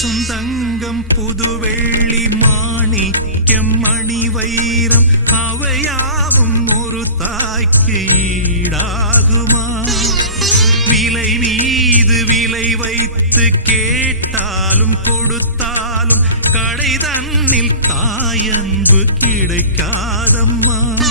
பசுந்தங்கம் புதுவெள்ளி மாணிக்கம் மணி வைரம் அவையாவும் ஒரு தாய்க்கு ஈடாகுமா? விலை மீது விலை வைத்து கேட்டாலும் கொடுத்தாலும் கடை தன்னில் தாயன்பு கிடைக்காதம்மா.